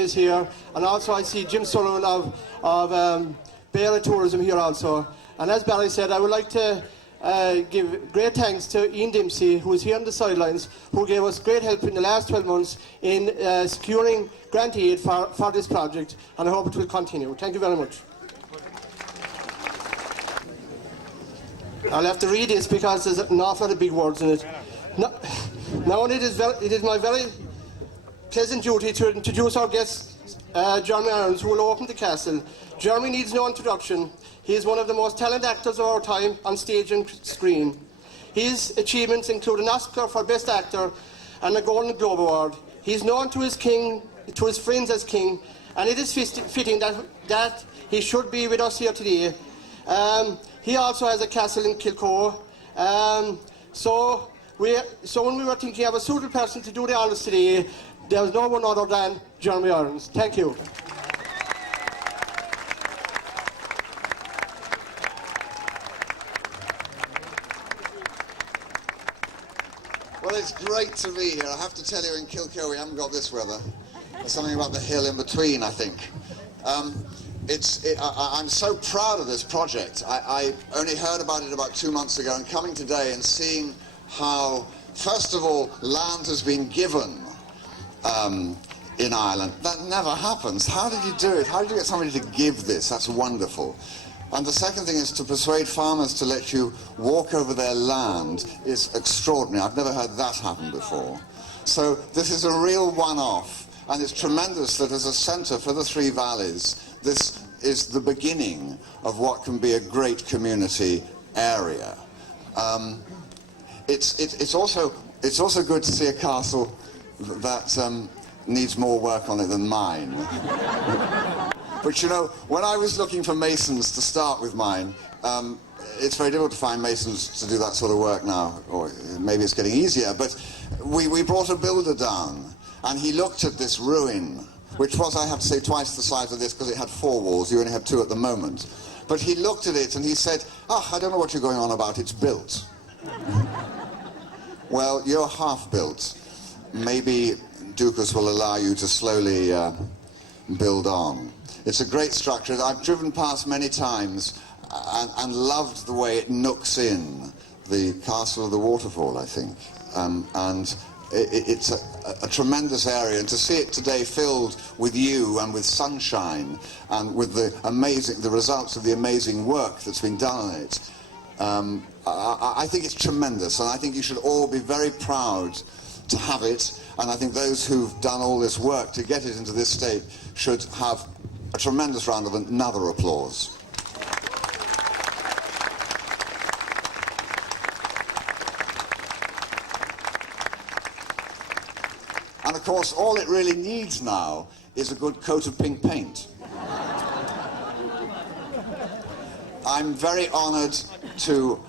is here, and also I see Jim Sullivan of Beara Tourism here also. And as Barry said, I would like to give great thanks to Ian Dempsey, who is here on the sidelines, who gave us great help in the last 12 months in securing grant aid for this project, and I hope it will continue. Thank you very much. I'll have to read this because there's an awful lot of big words in it. Now it is my very pleasant duty to introduce our guest, Jeremy Irons, who will open the castle. Jeremy needs no introduction. He is one of the most talented actors of our time on stage and screen. His achievements include an Oscar for Best Actor and a Golden Globe Award. He is known to his friends as King, and it is fitting that he should be with us here today. He also has a castle in Kilcoe. So when we were thinking of a suitable person to do the honours today, there was no one other than Jeremy Irons. Thank you. Well, it's great to be here. I have to tell you, in Kilcoe we haven't got this weather. There's something about the hill in between, I think. I'm so proud of this project. I only heard about it about 2 months ago, and coming today and seeing how, first of all, land has been given in Ireland. That never happens. How did you do it? How did you get somebody to give this? That's wonderful. And the second thing is to persuade farmers to let you walk over their land is extraordinary. I've never heard that happen before. So this is a real one-off, and it's tremendous that as a centre for the Three Valleys, this is the beginning of what can be a great community area. It's also good to see a castle that needs more work on it than mine. But you know, when I was looking for masons to start with mine, it's very difficult to find masons to do that sort of work now, or maybe it's getting easier, but we brought a builder down, and he looked at this ruin, which was, I have to say, twice the size of this because it had 4 walls. You only have 2 at the moment. But he looked at it and he said, I don't know what you're going on about, it's built. Well, you're half built. Maybe Dukas will allow you to slowly build on. It's a great structure. I've driven past many times and loved the way it nooks in the Castle of the Waterfall, I think. And it's a tremendous area, and to see it today filled with you and with sunshine and with the results of the amazing work that's been done on it, I think it's tremendous, and I think you should all be very proud to have it, and I think those who've done all this work to get it into this state should have a tremendous round of another applause. And of course, all it really needs now is a good coat of pink paint. I'm very honoured to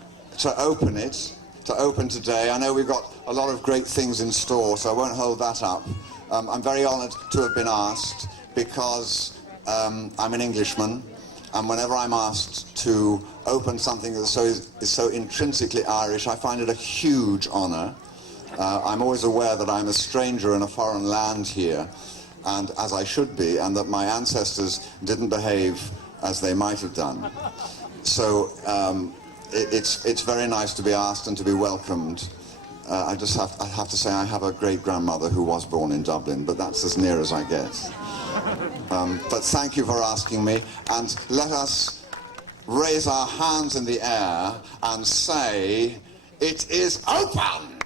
open today. I know we've got a lot of great things in store, so I won't hold that up. I'm very honoured to have been asked because I'm an Englishman, and whenever I'm asked to open something that is so intrinsically Irish, I find it a huge honour. I'm always aware that I'm a stranger in a foreign land here, and as I should be, and that my ancestors didn't behave as they might have done. So it's very nice to be asked and to be welcomed. I have to say I have a great-grandmother who was born in Dublin, but that's as near as I get. But thank you for asking me, and let us raise our hands in the air and say, it is open!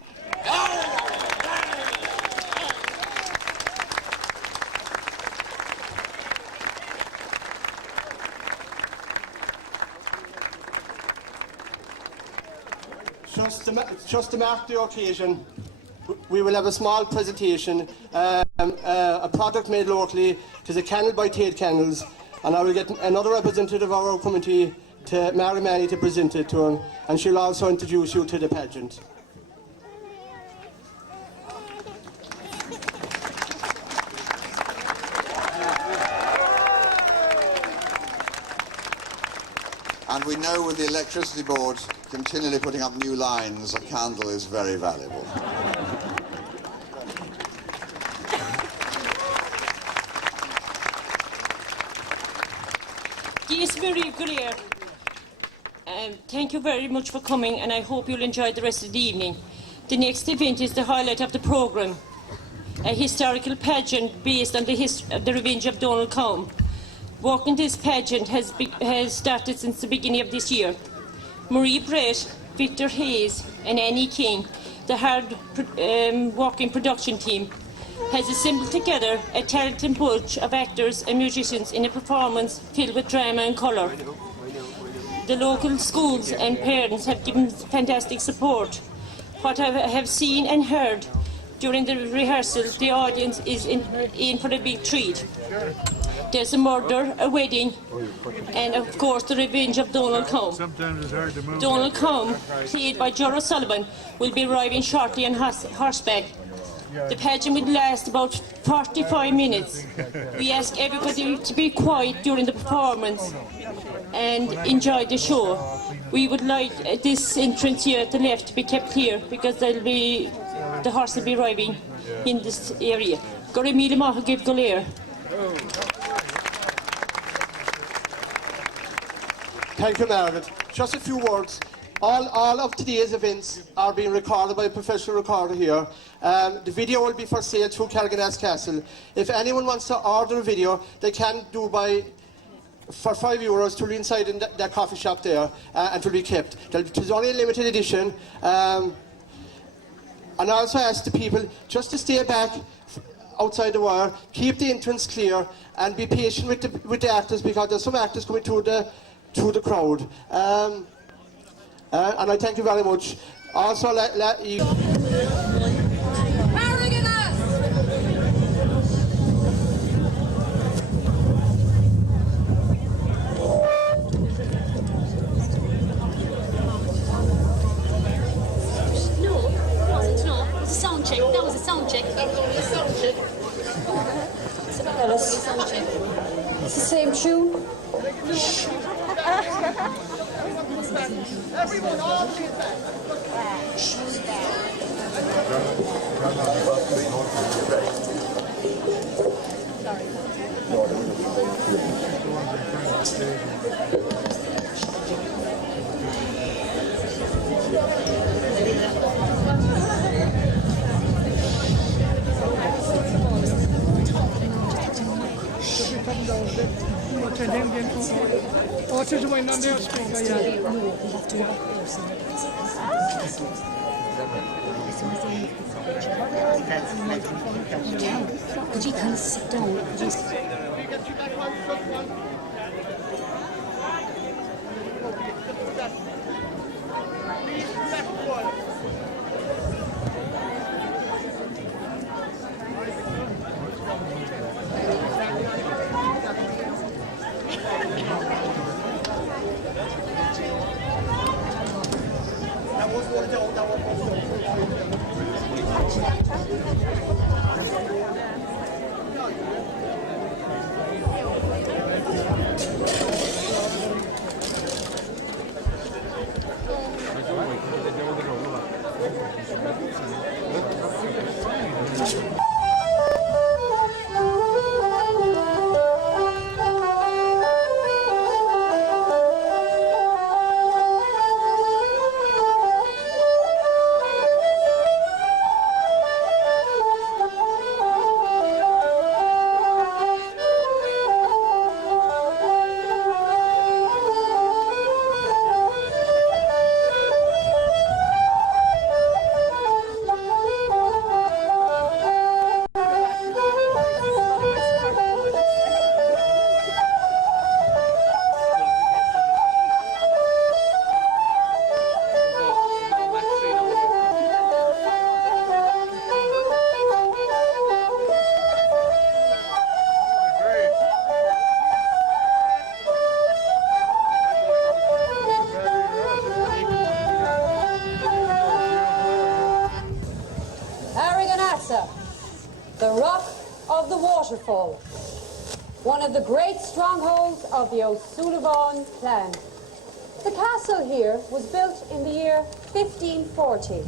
Just to mark the occasion, we will have a small presentation, a product made locally. It is a candle by Tate Candles, and I will get another representative of our committee, to Mary Manny, to present it to him, and she'll also introduce you to the pageant. And we know with the electricity board continually putting up new lines, a candle is very valuable. Yes, very clear. Thank you very much for coming, and I hope you'll enjoy the rest of the evening. The next event is the highlight of the programme, a historical pageant based on the revenge of Donald Combe. Work in this pageant has started since the beginning of this year. Marie Brett, Victor Hayes and Annie King, the hard-working production team, has assembled together a talented bunch of actors and musicians in a performance filled with drama and colour. The local schools and parents have given fantastic support. What I have seen and heard during the rehearsal, the audience is in for a big treat. There's a murder, a wedding, and of course the revenge of Donald Combe. Donald Combe, played by Jorah Sullivan, will be arriving shortly on horseback. The pageant will last about 45 minutes. We ask everybody to be quiet during the performance and enjoy the show. We would like this entrance here at the left to be kept clear because the horse will be arriving in this area. Gore míle maith give goléir. Thank you, Meredith. Just a few words. All of today's events are being recorded by a professional recorder here. The video will be for sale through Carriganass Castle. If anyone wants to order a video, they can do for €5 to be inside in that coffee shop there and to be kept. It's only a limited edition. And I also ask the people just to stay back outside the wire, keep the entrance clear, and be patient with the actors because there's some actors coming through the crowd. And I thank you very much. Also, It's the same tune. Everyone, all Could you kind of sit down? The Rock of the Waterfall, one of the great strongholds of the O'Sullivan clan. The castle here was built in the year 1540.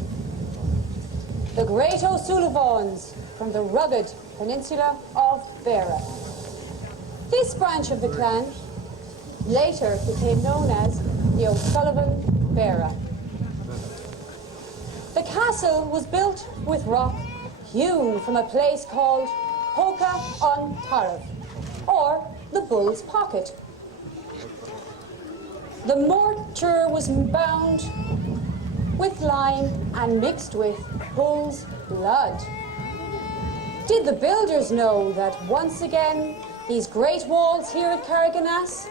The great O'Sullivans from the rugged peninsula of Beara. This branch of the clan later became known as the O'Sullivan Beara. The castle was built with rock hewn from a place called Hoca on Tariff, or the Bull's Pocket. The mortar was bound with lime and mixed with bull's blood. Did the builders know that once again these great walls here at Carriganass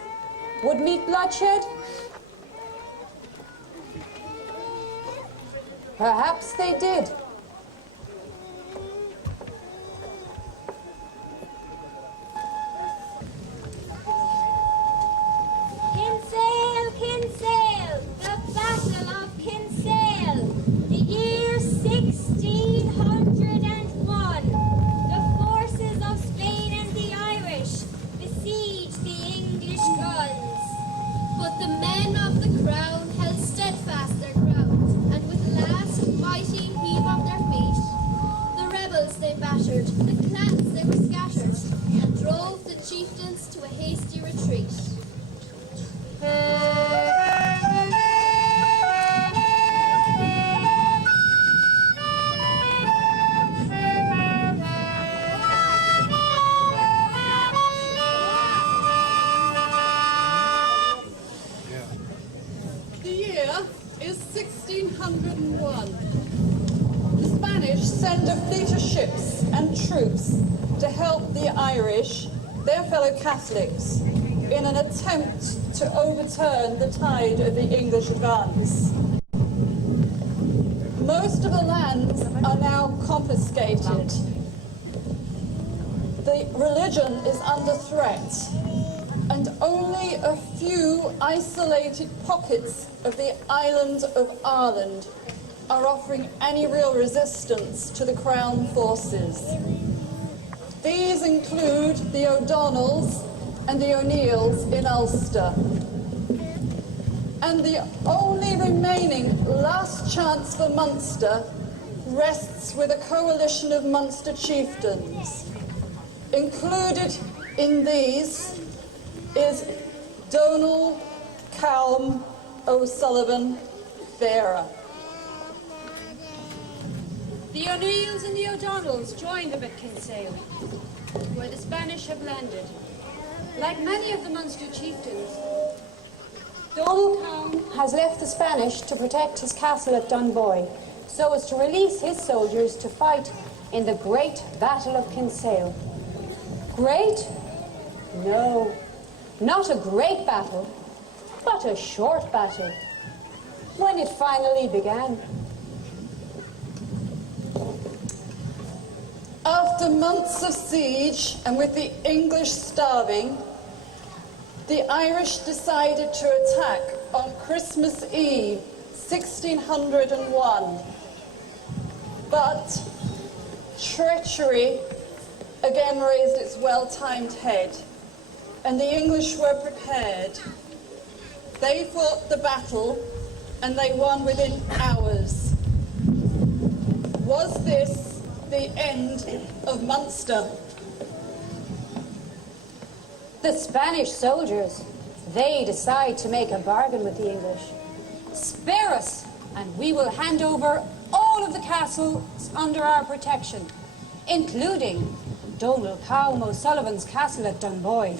would meet bloodshed? Perhaps they did. Kinsale, Kinsale, the Battle of Kinsale, the year 1601. The forces of Spain and the Irish besieged the English guns. But the men of the crown held steadfast their ground, and with last mighty heave of their feet, the rebels they battered, the clans they were scattered, and drove the chieftains to a hasty retreat. The year is 1601. The Spanish send a fleet of ships and troops to help the Irish, their fellow Catholics, in an attempt to overturn the tide of the English advance. Most of the lands are now confiscated. The religion is under threat, and only a few isolated pockets of the island of Ireland are offering any real resistance to the Crown forces. These include the O'Donnells and the O'Neills in Ulster. And the only remaining last chance for Munster rests with a coalition of Munster chieftains. Included in these is Donald Calm O'Sullivan Beara. The O'Neills and the O'Donnells joined them at Kinsale, where the Spanish have landed. Like many of the Munster chieftains, Donald Cowan has left the Spanish to protect his castle at Dunboy, so as to release his soldiers to fight in the great Battle of Kinsale. Great? No, not a great battle, but a short battle, when it finally began. After months of siege, and with the English starving, the Irish decided to attack on Christmas Eve, 1601. But treachery again raised its well-timed head, and the English were prepared. They fought the battle, and they won within hours. Was this the end of Munster? The Spanish soldiers, they decide to make a bargain with the English. Spare us, and we will hand over all of the castles under our protection, including Donald Cowan O'Sullivan's castle at Dunboy.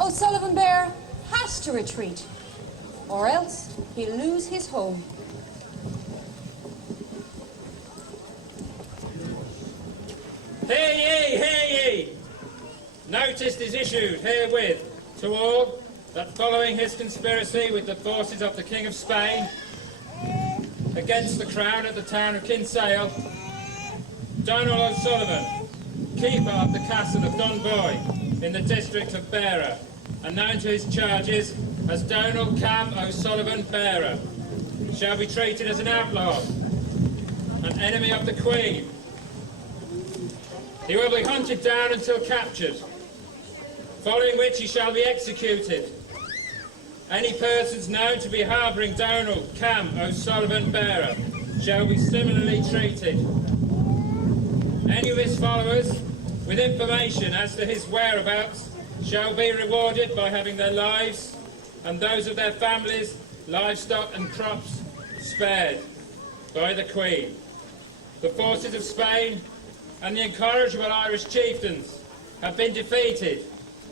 O'Sullivan Bear has to retreat, or else he'll lose his home. Hear ye, hear ye! Notice is issued herewith to all that following his conspiracy with the forces of the King of Spain against the Crown at the town of Kinsale, Donald O'Sullivan, keeper of the castle of Dunboy in the district of Beara, and known to his charges as Donald Cam O'Sullivan Beara, shall be treated as an outlaw, an enemy of the Queen. He will be hunted down until captured, following which he shall be executed. Any persons known to be harbouring Donald Cam O'Sullivan Beara shall be similarly treated. Any of his followers with information as to his whereabouts shall be rewarded by having their lives and those of their families, livestock and crops spared by the Queen. The forces of Spain and the incorrigible Irish chieftains have been defeated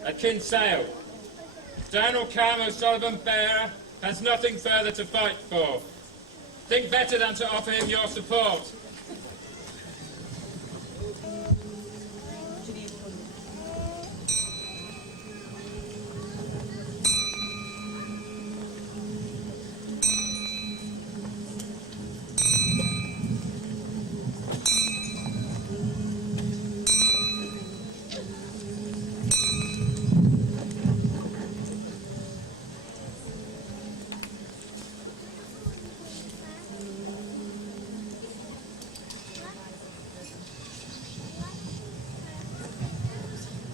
at Kinsale. Donald Cam O'Sullivan Bearer has nothing further to fight for. Think better than to offer him your support.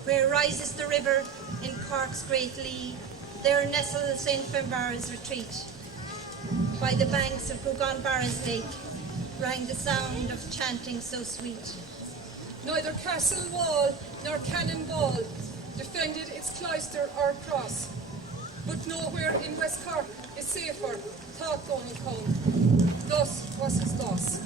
Where rises the river in Cork's great lee, there nestles St. Finbarr's retreat. By the banks of Vaughan Lake rang the sound of chanting so sweet. Neither castle wall nor cannon ball defended its cloister or cross, but nowhere in West Cork is safer, thought Donald Cone. Thus was his loss.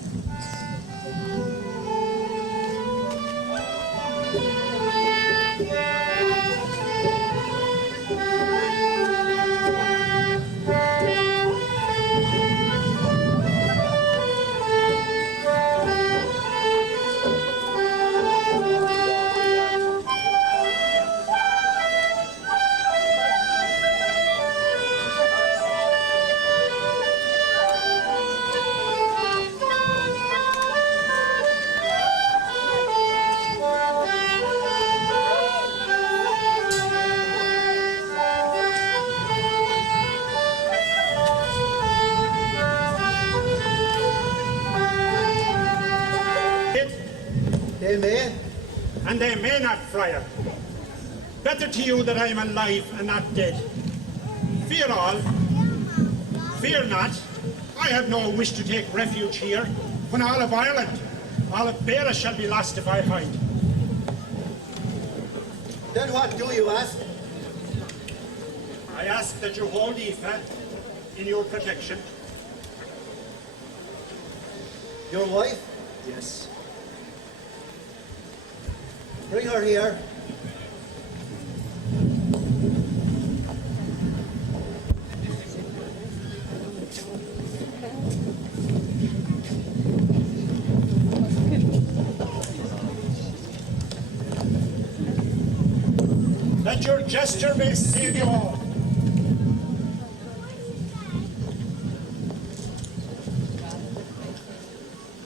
They may, and they may not, friar. Better to you that I am alive and not dead. Fear all, fear not. I have no wish to take refuge here, when all of Ireland, all of Beara shall be lost if I hide. Then what do you ask? I ask that you hold Aoife in your protection. Your wife? Yes. Bring her here. That your gesture may save you all.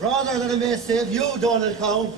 Rather than it may save you, Donald Cone.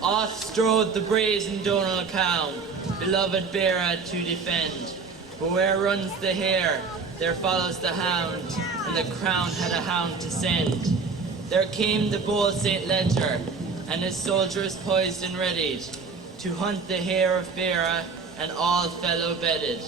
Off strode the brazen Donald Cown, beloved Beara to defend. But where runs the hare, there follows the hound, and the crown had a hound to send. There came the bold St. Leger, and his soldiers poised and readied, to hunt the hare of Beara, and all fellow bedded.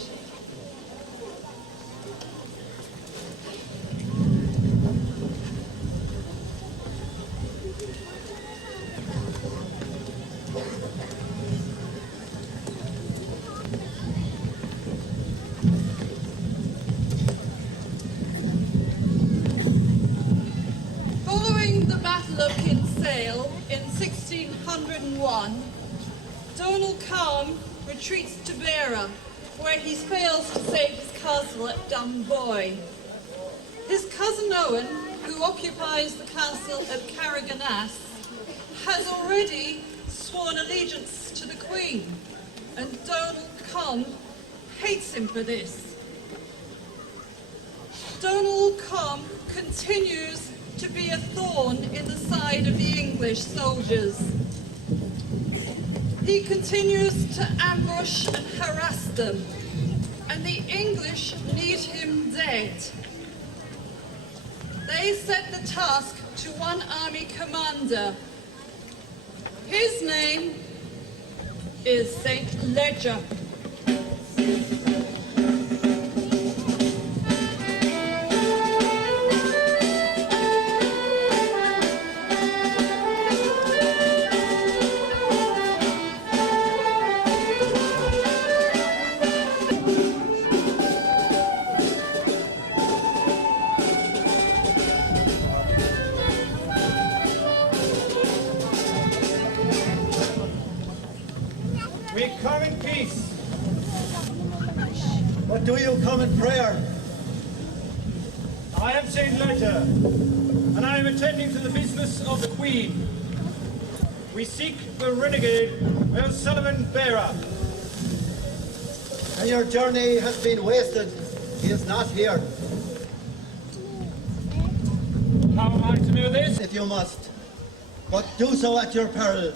Following the Battle of Kinsale in 1601, Donald Cone retreats to Beara, where he fails to save his castle at Dunboy. His cousin Owen, who occupies the castle at Carriganass, has already sworn allegiance to the Queen, and Donald Cone hates him for this. Donald Cone continues to be a thorn in the side of the English soldiers. He continues to ambush and harass them, and the English need him dead. They set the task to one army commander. His name is St. Ledger. We come in peace. But do you come in prayer? I am St. Ledger, and I am attending to the business of the Queen. We seek the renegade Sullivan Bearer. And your journey has been wasted. He is not here. How am I to know this? If you must, but do so at your peril.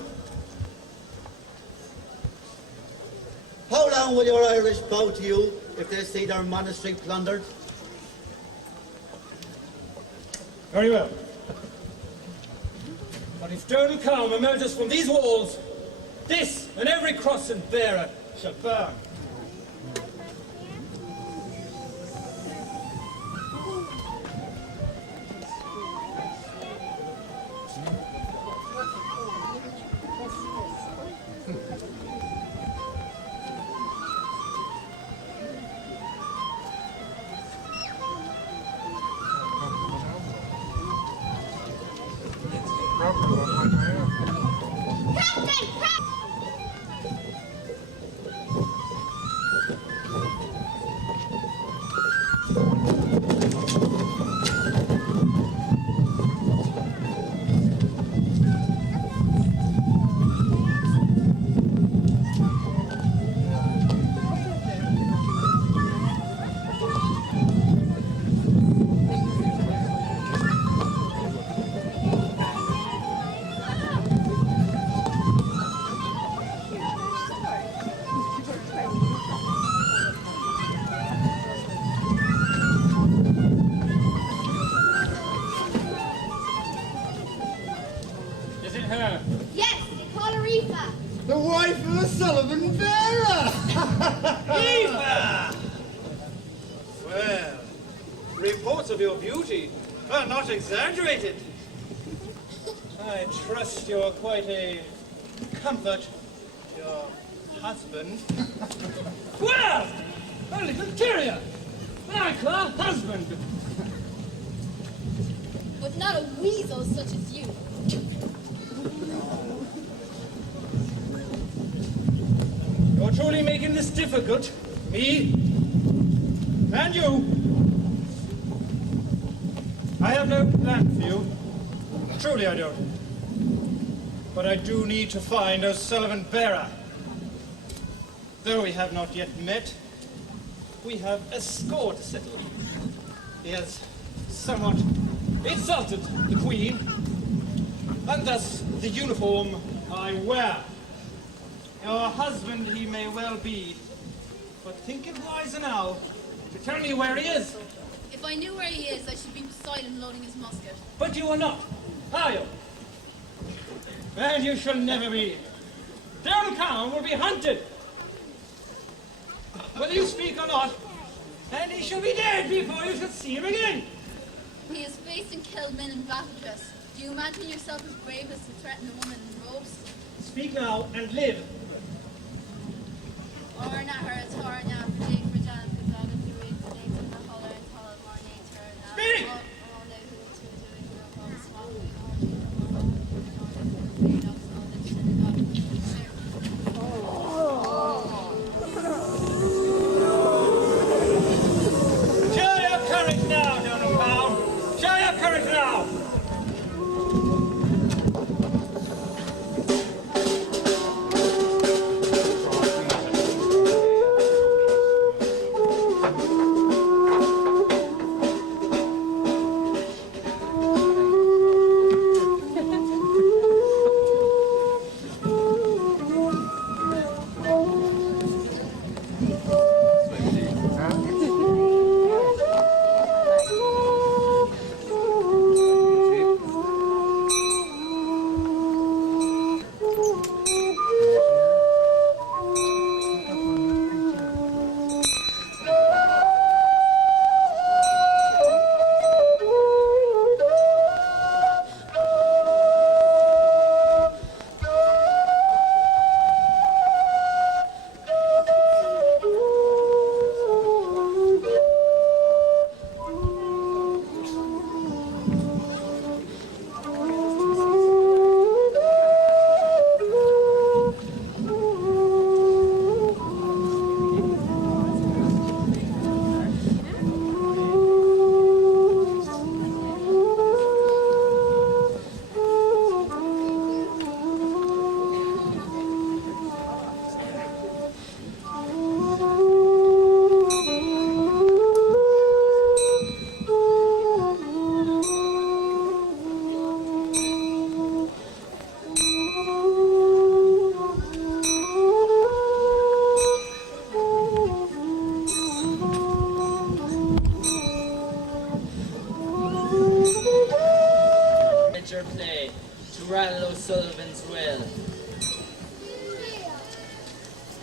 How long will your Irish bow to you if they see their monastery plundered? Very well. But if Donald Cowan emerges from these walls, this and every cross and bearer shall burn. The wife of a Sullivan Bearer! Eva! Well, reports of your beauty are not exaggerated. I trust you're quite a comfort to your husband. Well, a little terrier, like her husband. But not a weasel such as you. You're truly making this difficult. Me and you. I have no plan for you. Truly I don't. But I do need to find O'Sullivan Bearer. Though we have not yet met, we have a score to settle. He has somewhat insulted the Queen, and thus the uniform I wear. Your husband he may well be, but think it wiser now to tell me where he is. If I knew where he is, I should be beside him loading his musket. But you are not, are you? And you shall never be. Downtown will be hunted, whether you speak or not, and he shall be dead before you shall see him again. He has faced and killed men in battle dress. Do you imagine yourself as brave as to threaten a woman in robes? Speak now and live. Speak! Show your courage now, Donald Powell. Show your courage now. to rattle O'Sullivan's will.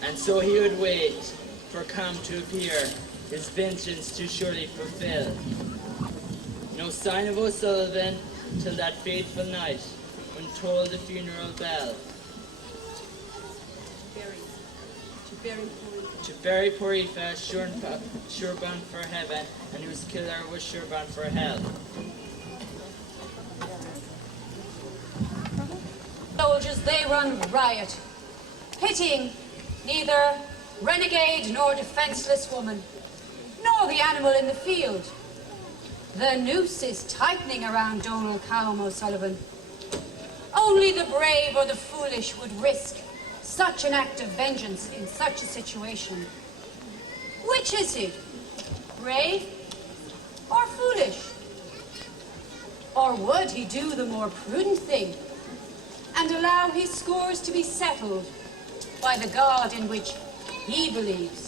And so he would wait for calm to appear, his vengeance to surely fulfill. No sign of O'Sullivan till that fateful night, when tolled the funeral bell. To bury poor Aoife, sure bound for heaven, and whose killer was sure bound for hell. Soldiers, they run riot, pitying neither renegade nor defenseless woman, nor the animal in the field. The noose is tightening around Donal Cow O'Sullivan. Only the brave or the foolish would risk such an act of vengeance in such a situation. Which is he? Brave or foolish? Or would he do the more prudent thing and allow his scores to be settled by the God in which he believes?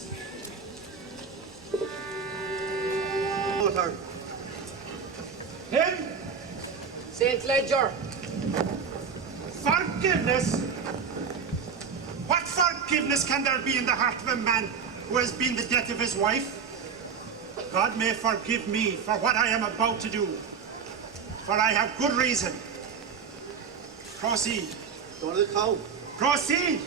Him? St. Ledger. Forgiveness? What forgiveness can there be in the heart of a man who has been the death of his wife? God may forgive me for what I am about to do, for I have good reason. Proceed. Go to the cow. Proceed!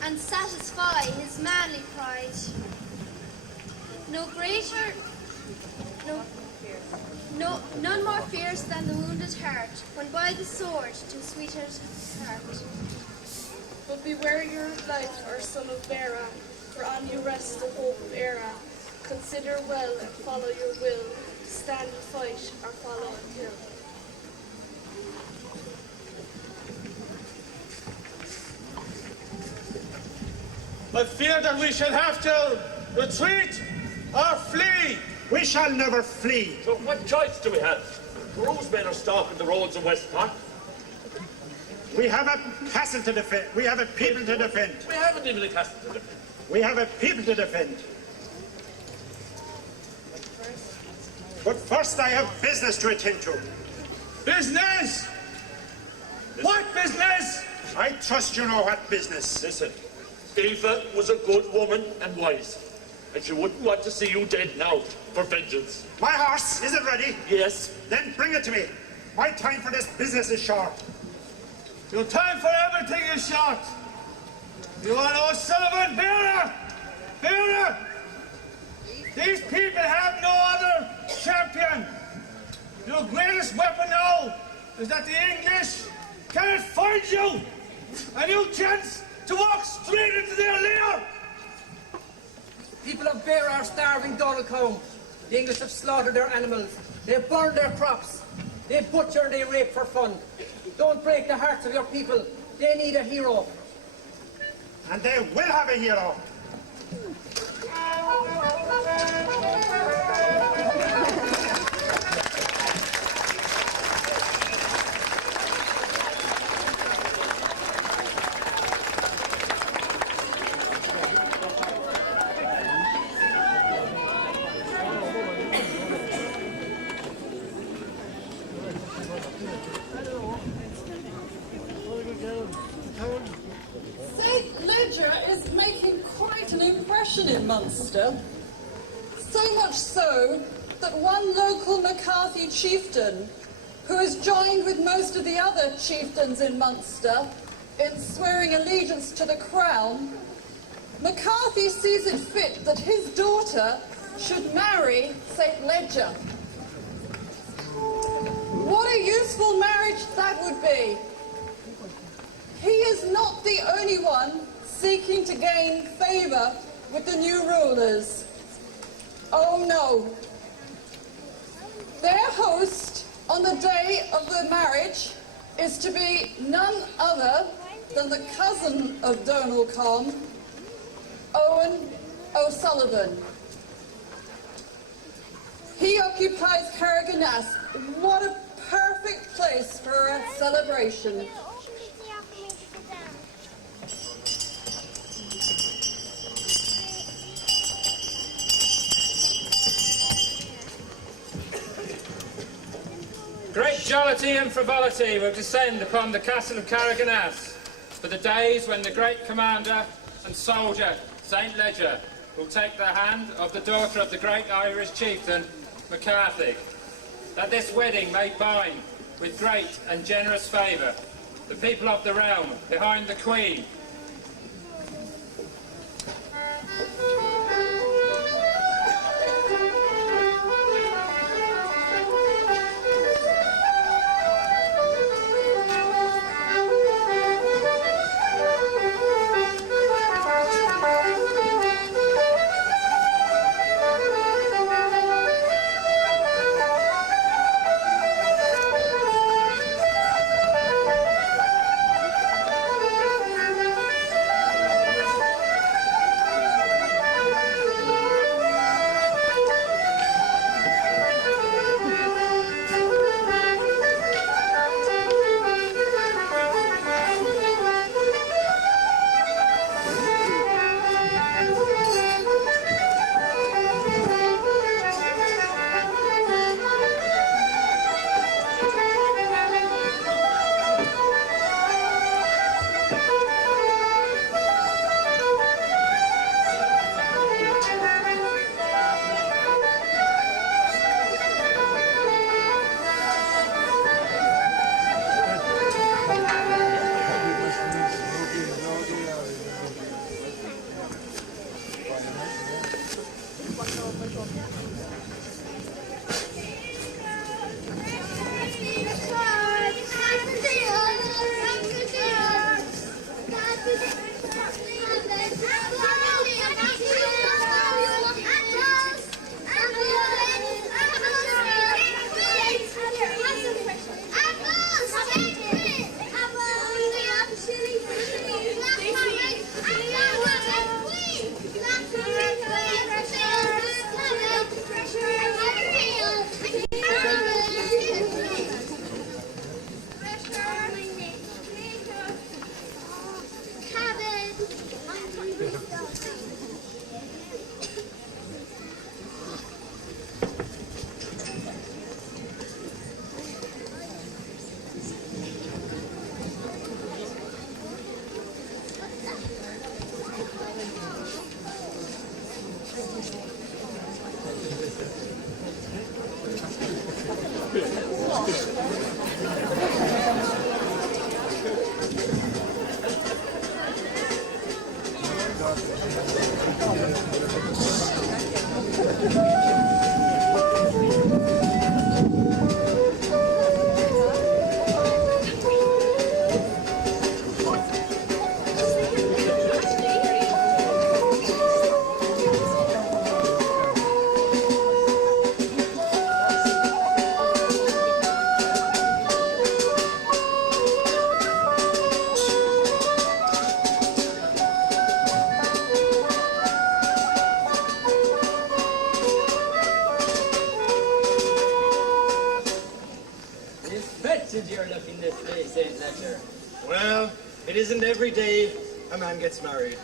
And satisfy his manly pride. None more fierce than the wounded heart, when by the sword to sweetheart heart. But beware your life, our son of Bera, for on you rests the hope of Era. Consider well and follow your will, stand and fight or follow and kill. I fear that we shall have to retreat or flee. We shall never flee. So what choice do we have? Whose men are stalking the roads of West Cork? We have a castle to defend. We have a people to defend. We haven't even a castle to defend. We have a people to defend. But first I have business to attend to. Business? What business? I trust you know what business. Listen, Eva was a good woman and wise, and she wouldn't want to see you dead now for vengeance. My horse, is it ready? Yes. Then bring it to me. My time for this business is short. Your time for everything is short. You want O'Sullivan? Vera! Vera! These people have no other champion. Your greatest weapon now is that the English cannot find you, and you chance to walk straight into their lair. People of Bear are starving Donegal. The English have slaughtered their animals. They burned their crops. They butcher and they rape for fun. Don't break the hearts of your people. They need a hero. And they will have a hero. St. Ledger is making quite an impression in Munster. So much so that one local McCarthy chieftain, who has joined with most of the other chieftains in Munster in swearing allegiance to the crown, McCarthy sees it fit that his daughter should marry St. Ledger. What a useful marriage that would be. He is not the only one seeking to gain favour with the new rulers. Oh no. Their host on the day of the marriage is to be none other than the cousin of Donald Combe, Owen O'Sullivan. He occupies Carriganass. What a perfect place for a celebration. Great jollity and frivolity will descend upon the castle of Carriganass for the days when the great commander and soldier, St. Ledger, will take the hand of the daughter of the great Irish chieftain, McCarthy, that this wedding may bind with great and generous favour the people of the realm behind the Queen. You're looking this way, St. Ledger. Well, it isn't every day a man gets married.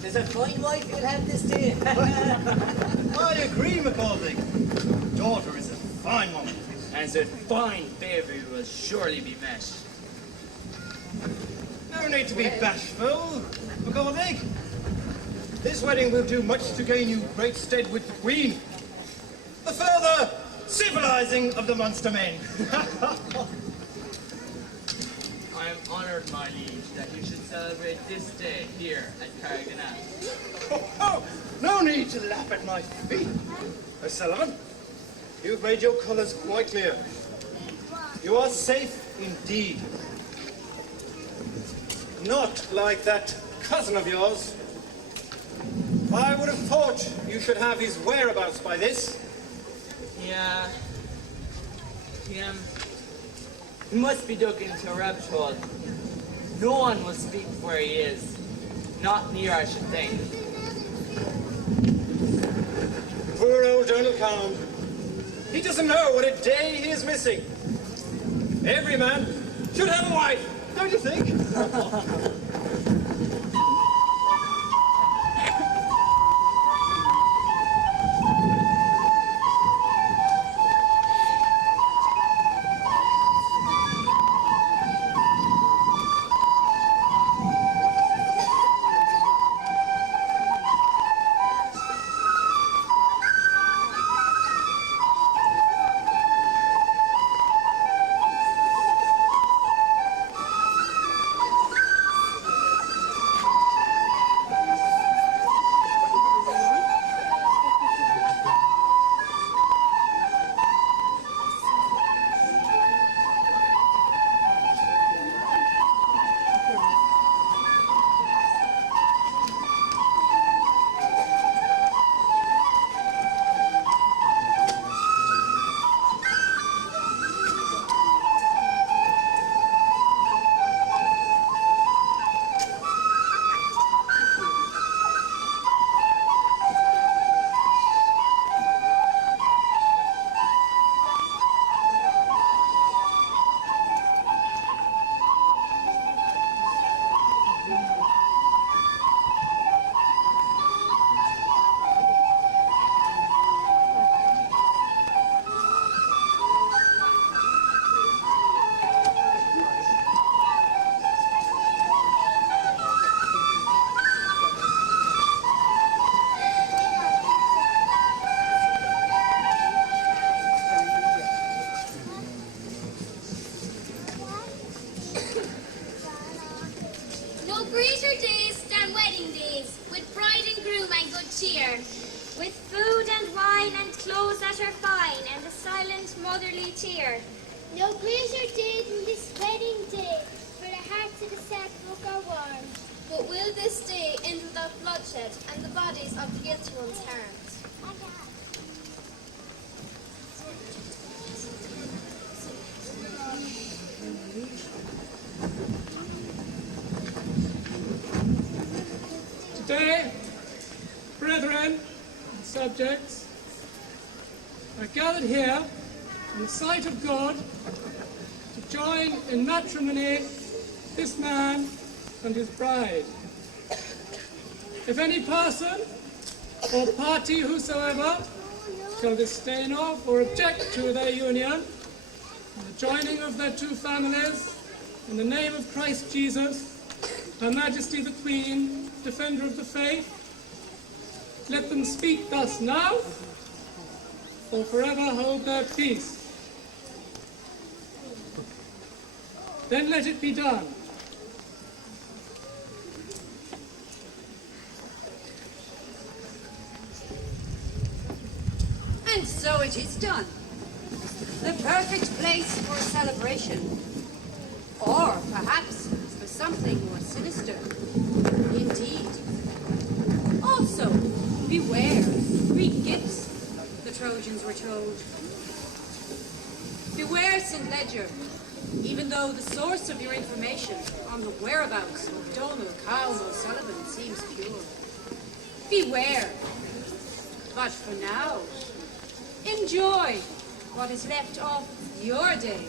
There's a fine wife you'll have this day. I agree, McCauley. Daughter is a fine woman. And a fine favour you will surely be met. No need to be bashful, McCauley. This wedding will do much to gain you great stead with the Queen. The further civilizing of the monster men. I am honoured, my liege, that you should celebrate this day here at Carriganass. Oh, no need to laugh at my feet. O'Sullivan, you've made your colours quite clear. You are safe indeed. Not like that cousin of yours. I would have thought you should have his whereabouts by this. Yeah. He must be dug into a rabbit hole. No one will speak where he is. Not near, I should think. Poor old Donald Cowan. He doesn't know what a day he is missing. Every man should have a wife, don't you think? No greater days than wedding days, with bride and groom and good cheer, with food and wine and clothes that are fine, and a silent motherly tear. No greater day than this wedding day, for the hearts of the sad folk are warmed. But will this day end without bloodshed and the bodies of the guilty ones harmed? Today, brethren and subjects, are gathered here in the sight of God to join in matrimony this man and his bride. If any person or party whosoever shall disdain of or object to their union, and the joining of their two families, in the name of Christ Jesus, Her Majesty the Queen, Defender of the Faith, let them speak thus now, or forever hold their peace. Then let it be done. And so it is done. The perfect place for celebration. Or perhaps for something more sinister. Indeed. Also, beware, Greek gifts, the Trojans were told. Beware, St. Ledger, even though the source of your information on the whereabouts of Donald Cowan O'Sullivan seems pure. Beware. But for now, enjoy what is left of your day.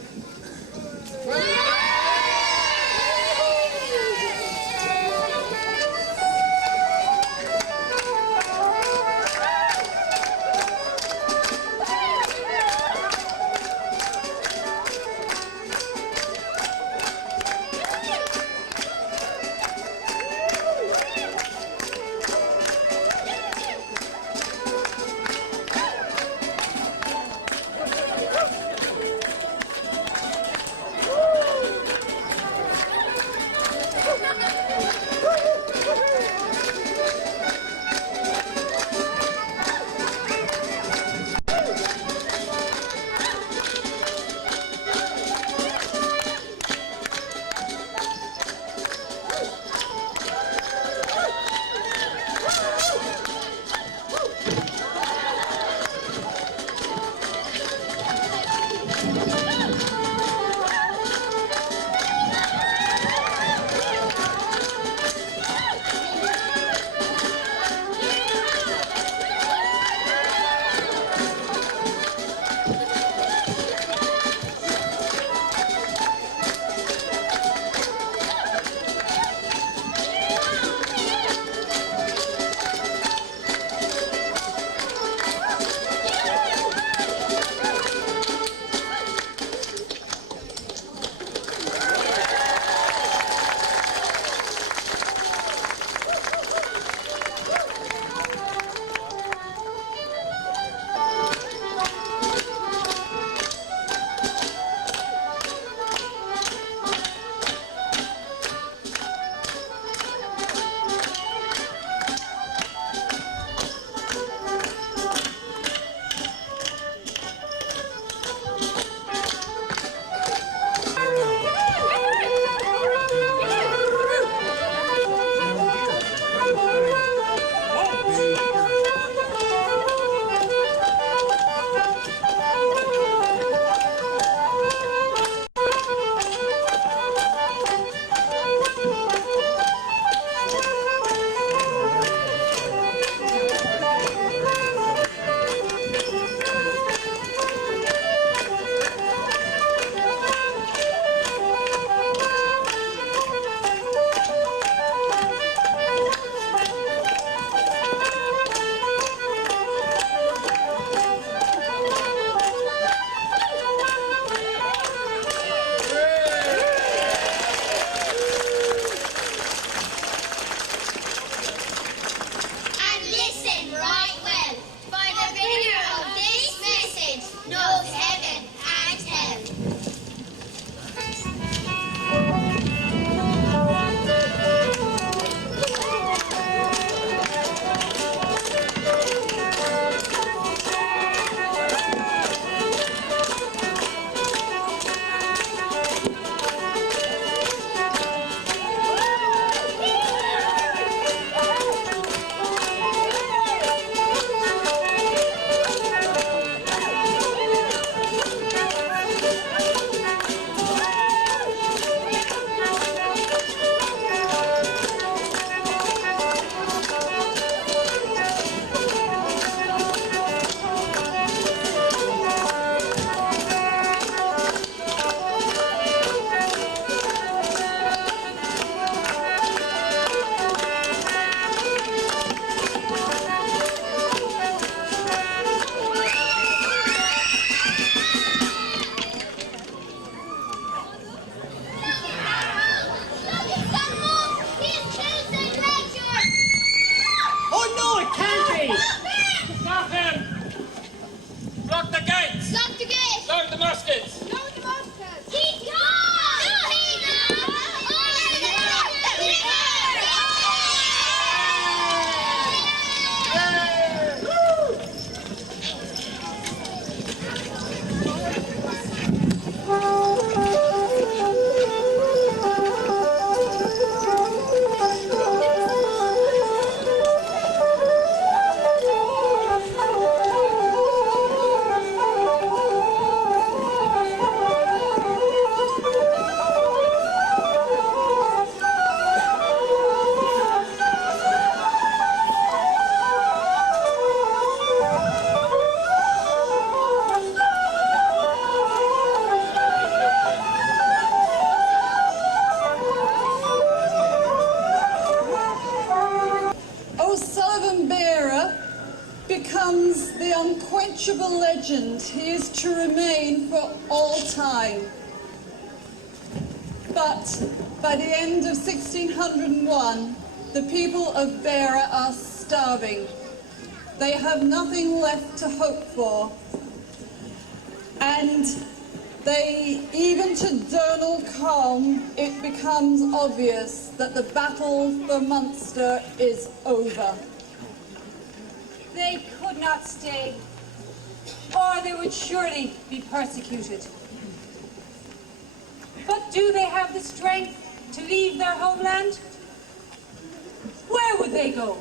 time. But by the end of 1601, the people of Beara are starving. They have nothing left to hope for. And even to Donald Combe, it becomes obvious that the battle for Munster is over. They could not stay, or they would surely be persecuted. But do they have the strength to leave their homeland? Where would they go?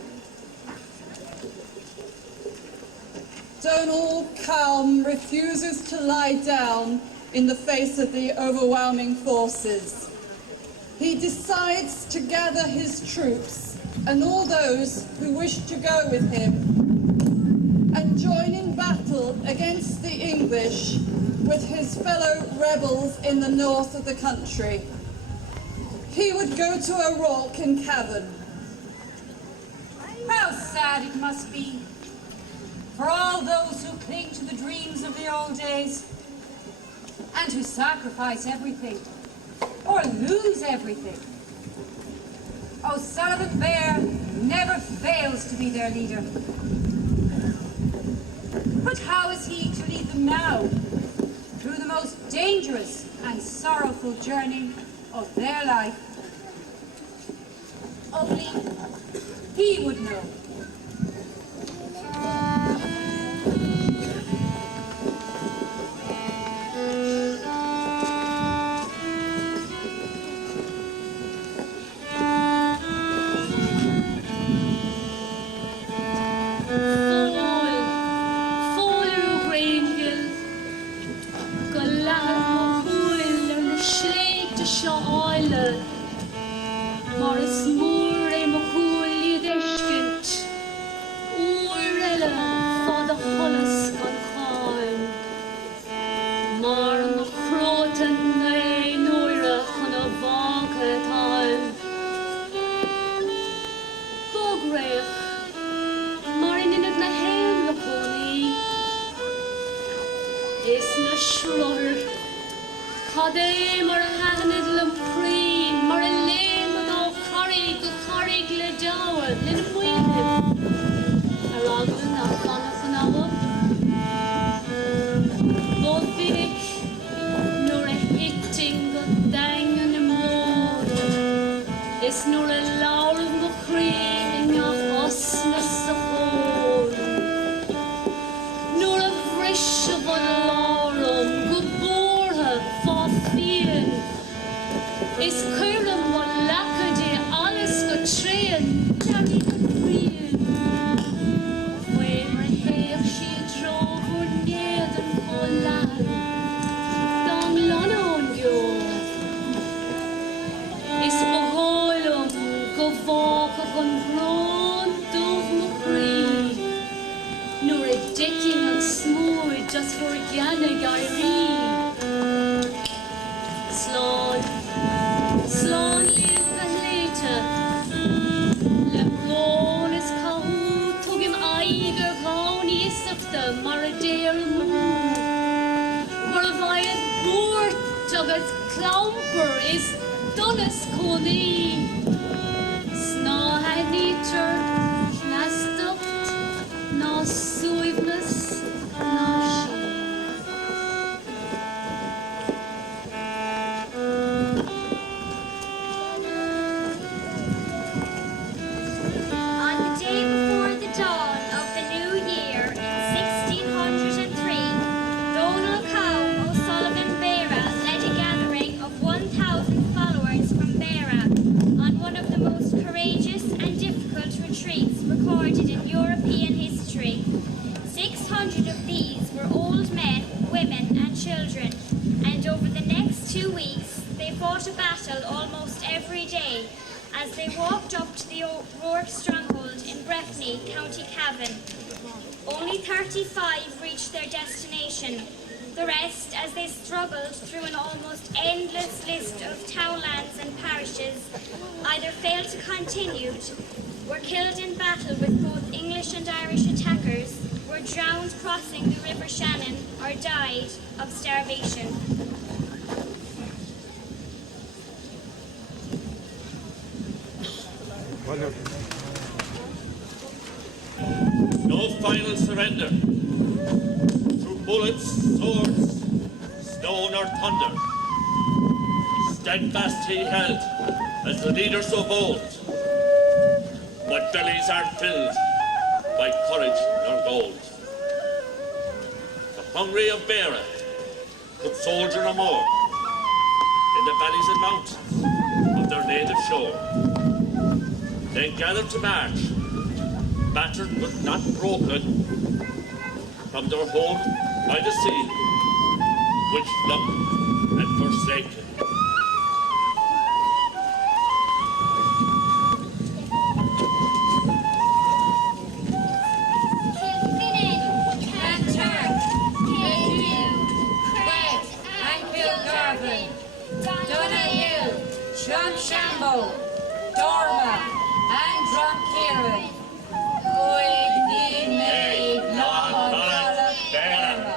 Donald Combe refuses to lie down in the face of the overwhelming forces. He decides to gather his troops and all those who wish to go with him and join in battle against the English with his fellow rebels in the north of the country. He would go to a rock and cavern. How sad it must be for all those who cling to the dreams of the old days and who sacrifice everything or lose everything. O'Sullivan Bear never fails to be their leader. But how is he to lead them now through the most dangerous and sorrowful journey of their life? Only he would know. Only 35 reached their destination. The rest, as they struggled through an almost endless list of townlands and parishes, either failed to continue, were killed in battle with both English and Irish attackers, were drowned crossing the River Shannon, or died of starvation. No final surrender. Through bullets, swords, stone or thunder. Steadfast he held, as the leaders of old. But bellies aren't filled by courage nor gold. The hungry of Beara could soldier no more in the valleys and mountains of their native shore. They gathered to march, battered but not broken, from their home by the sea, which loved and forsaken. Shambo, Dorma, and Drumkieran. Oigni made non Beara.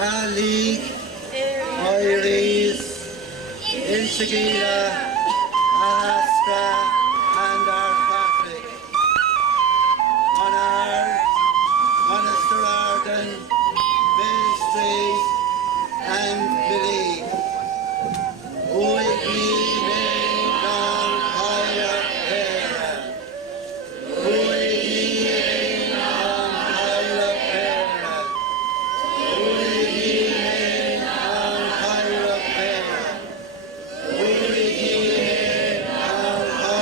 Ali, Iris, Insagila, Alaska, and our Patrick. On our Monaster Arden, Bill Street, and Billy. Oigni made non higher era. Oigni made non higher era. Oigni made non higher era. Oigni made non higher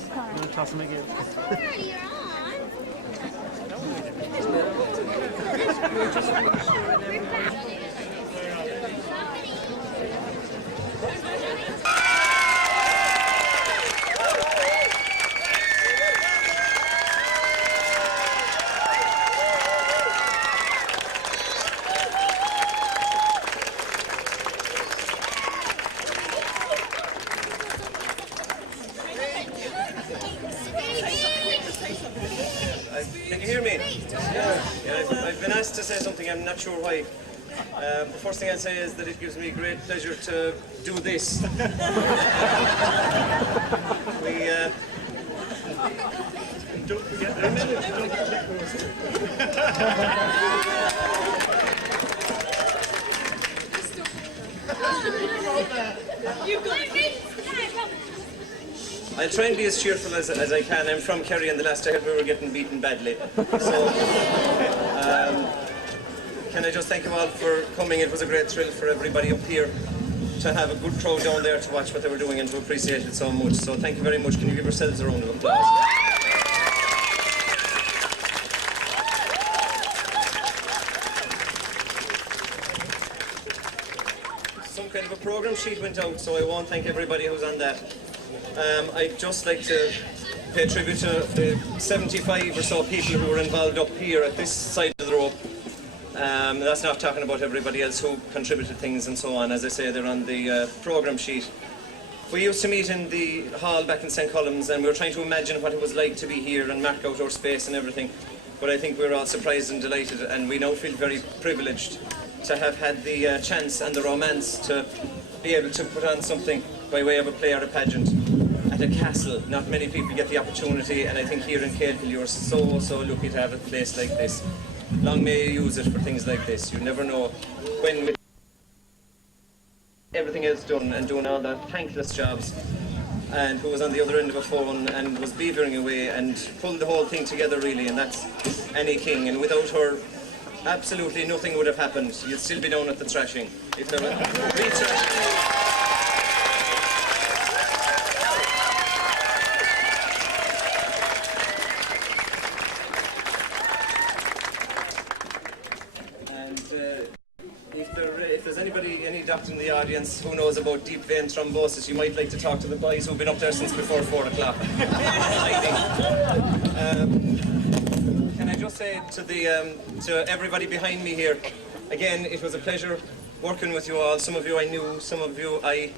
Toss him again. Can you hear me? Yeah. I've been asked to say something, I'm not sure why. The first thing I'd say is that it gives me great pleasure to do this. Don't forget that. I'll try and be as cheerful as I can. I'm from Kerry, and the last I heard we were getting beaten badly. So, can I just thank you all for coming? It was a great thrill for everybody up here to have a good crowd down there to watch what they were doing and to appreciate it so much. So thank you very much. Can you give yourselves a round of applause? Some kind of a programme sheet went out, so I won't thank everybody who's on that. I'd just like to pay tribute to the 75 or so people who were involved up here at this side of the rope. That's not talking about everybody else who contributed things and so on. As I say, they're on the programme sheet. We used to meet in the hall back in St. Columns, and we were trying to imagine what it was like to be here and mark out our space and everything. But I think we're all surprised and delighted, and we now feel very privileged to have had the chance and the romance to be able to put on something by way of a play or a pageant at a castle. Not many people get the opportunity, and I think here in Cahill you're so lucky to have a place like this. Long may you use it for things like this. You never know when, with everything else done and doing all the thankless jobs, and who was on the other end of a phone and was beavering away and pulled the whole thing together really, and that's Annie King. And without her, absolutely nothing would have happened. You'd still be down at the thrashing. If there were re-thrashing. If there's any doctor in the audience who knows about deep vein thrombosis, you might like to talk to the boys who've been up there since before 4 o'clock. Can I just say to everybody behind me here, again, it was a pleasure working with you all. Some of you I knew, some of you I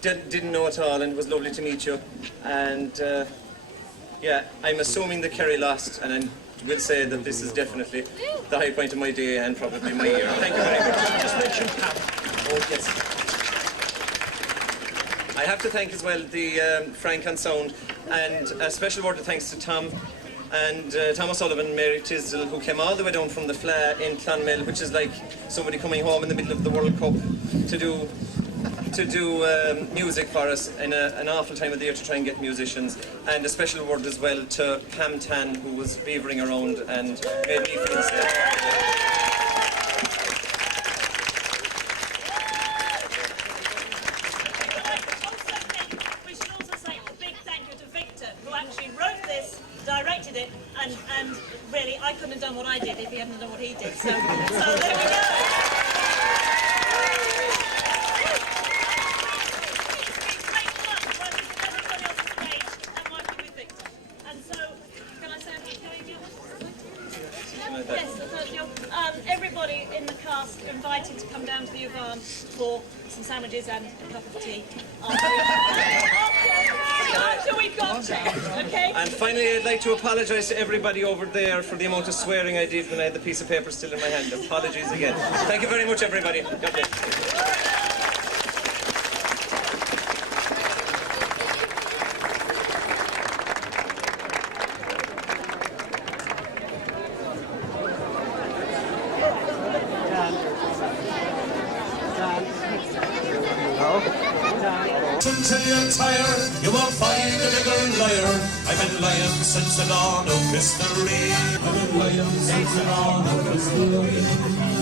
didn't know at all, and it was lovely to meet you. And yeah, I'm assuming that Kerry lost, and I will say that this is definitely the high point of my day and probably my year. Thank you very much. Just mention Pam. Oh, yes. I have to thank as well the Frank on sound, and a special word of thanks to Tom and Tom O'Sullivan and Mary Tisdale, who came all the way down from the Fla in Clonmel, which is like somebody coming home in the middle of the World Cup to do music for us in an awful time of the year to try and get musicians. And a special word as well to Pam Tan, who was beavering around and made me feel safe. We should also say a big thank you to Victor, who actually wrote this, directed it, and really I couldn't have done what I did if he hadn't done what he did. So there we go. Everybody in the cast are invited to come down to the Vaughan for some sandwiches and a cup of tea after we've got changed, okay? And finally, I'd like to apologise to everybody over there for the amount of swearing I did when I had the piece of paper still in my hand. Apologies again. Thank you very much, everybody. God bless. Until you're tired, you won't find a bigger liar. I've been lying since the dawn of history. I've been lying since the dawn of history.